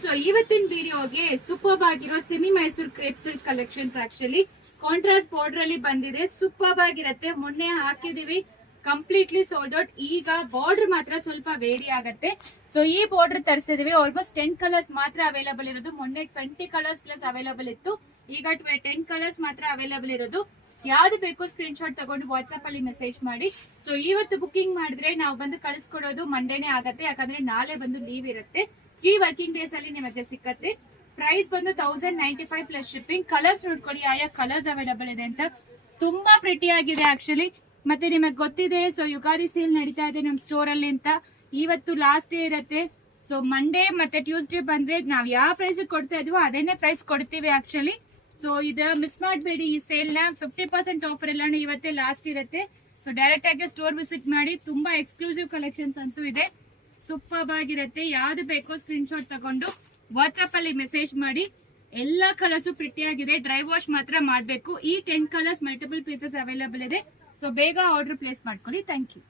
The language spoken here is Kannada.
ಸೊ ಇವತ್ತಿನ ವಿಡಿಯೋಗೆ ಸೂಪರ್ ಆಗಿರೋ semi Mysore crepe silk collections actually contrast border ಅಲ್ಲಿ ಬಂದಿದೆ. ಸೂಪರ್ ಆಗಿರತ್ತೆ. ಮೊನ್ನೆ ಹಾಕಿದೀವಿ, ಕಂಪ್ಲೀಟ್ಲಿ ಸೋಲ್ಡ್ ಔಟ್. ಈಗ ಬಾರ್ಡರ್ ಮಾತ್ರ ಸ್ವಲ್ಪ ವೇರಿ ಆಗತ್ತೆ. ಸೊ ಈ ಬಾರ್ಡರ್ ತರಿಸಿದೀವಿ. ಆಲ್ಮೋಸ್ಟ್ 10 ಕಲರ್ಸ್ ಮಾತ್ರ ಅವೈಲೇಬಲ್ ಇರೋದು. ಮೊನ್ನೆ 20 ಕಲರ್ಸ್ ಪ್ಲಸ್ ಅವೈಲೇಬಲ್ ಇತ್ತು. ಈಗ 10 ಕಲರ್ಸ್ ಮಾತ್ರ ಅವೈಲೇಬಲ್ ಇರೋದು. ಯಾವ್ದು ಬೇಕು ಸ್ಕ್ರೀನ್ ಶಾಟ್ ತಗೊಂಡು ವಾಟ್ಸ್ಆಪ್ ಅಲ್ಲಿ ಮೆಸೇಜ್ ಮಾಡಿ. ಸೊ ಇವತ್ತು ಬುಕಿಂಗ್ ಮಾಡಿದ್ರೆ ನಾವು ಬಂದು ಕಳಿಸ್ಕೊಡೋದು ಮಂಡೇನೆ ಆಗತ್ತೆ, ಯಾಕಂದ್ರೆ ನಾಳೆ ಬಂದು ಲೀವ್ ಇರುತ್ತೆ. 3 ವರ್ಕಿಂಗ್ ಡೇಸ್ ಅಲ್ಲಿ ನಿಮಗೆ ಸಿಕ್ಕತ್ತೆ. ಪ್ರೈಸ್ ಬಂದು 1095 ಪ್ಲಸ್ ಶಿಪ್ಪಿಂಗ್. ಕಲರ್ಸ್ ನೋಡ್ಕೊಳ್ಳಿ, ಆಯಾ ಕಲರ್ಸ್ ಅವೈಲೇಬಲ್ ಇದೆ ಅಂತ. ತುಂಬಾ ಪ್ರಿಟಿ ಆಗಿದೆ ಆಕ್ಚುಲಿ. ಮತ್ತೆ ನಿಮಗೆ ಗೊತ್ತಿದೆ, ಸೊ ಯುಗಾದಿ ಸೇಲ್ ನಡೀತಾ ಇದೆ ನಮ್ ಸ್ಟೋರ್ ಅಲ್ಲಿ ಅಂತ. ಇವತ್ತು ಲಾಸ್ಟ್ ಡೇ ಇರುತ್ತೆ. ಸೊ ಮಂಡೇ ಮತ್ತೆ ಟ್ಯೂಸ್ಡೇ ಬಂದ್ರೆ ನಾವ್ ಯಾವ ಪ್ರೈಸ್ ಕೊಡ್ತಾ ಇದೀವೋ ಅದೇನೇ ಪ್ರೈಸ್ ಕೊಡ್ತೀವಿ ಆಕ್ಚುಲಿ. ಸೊ ಇದು ಮಿಸ್ ಮಾಡಬೇಡಿ. ಈ ಸೇಲ್ ನ 50% ಆಫರ್ ಎಲ್ಲ ಇವತ್ತೇ ಲಾಸ್ಟ್ ಇರುತ್ತೆ. ಸೊ ಡೈರೆಕ್ಟ್ ಆಗಿ ಸ್ಟೋರ್ ವಿಸಿಟ್ ಮಾಡಿ. ತುಂಬಾ ಎಕ್ಸ್ಕ್ಲೂಸಿವ್ ಕಲೆಕ್ಷನ್ಸ್ ಅಂತೂ ಇದೆ. ಸೂಪರ್ ಆಗಿರುತ್ತೆ. ಯಾವ್ದು ಬೇಕೋ ಸ್ಕ್ರೀನ್ ಶಾಟ್ ತಗೊಂಡು ವಾಟ್ಸ್ಆಪ್ ಅಲ್ಲಿ ಮೆಸೇಜ್ ಮಾಡಿ. ಎಲ್ಲಾ ಕಲರ್ಸ್ ಪ್ರಿಟಿ ಆಗಿದೆ. ಡ್ರೈ ವಾಶ್ ಮಾತ್ರ ಮಾಡಬೇಕು. ಈ 10 ಕಲರ್ಸ್ ಮಲ್ಟಿಪಲ್ ಪೀಸಸ್ ಅವೈಲೇಬಲ್ ಇದೆ. ಸೊ ಬೇಗ ಆರ್ಡರ್ ಪ್ಲೇಸ್ ಮಾಡ್ಕೊಳ್ಳಿ. Thank you.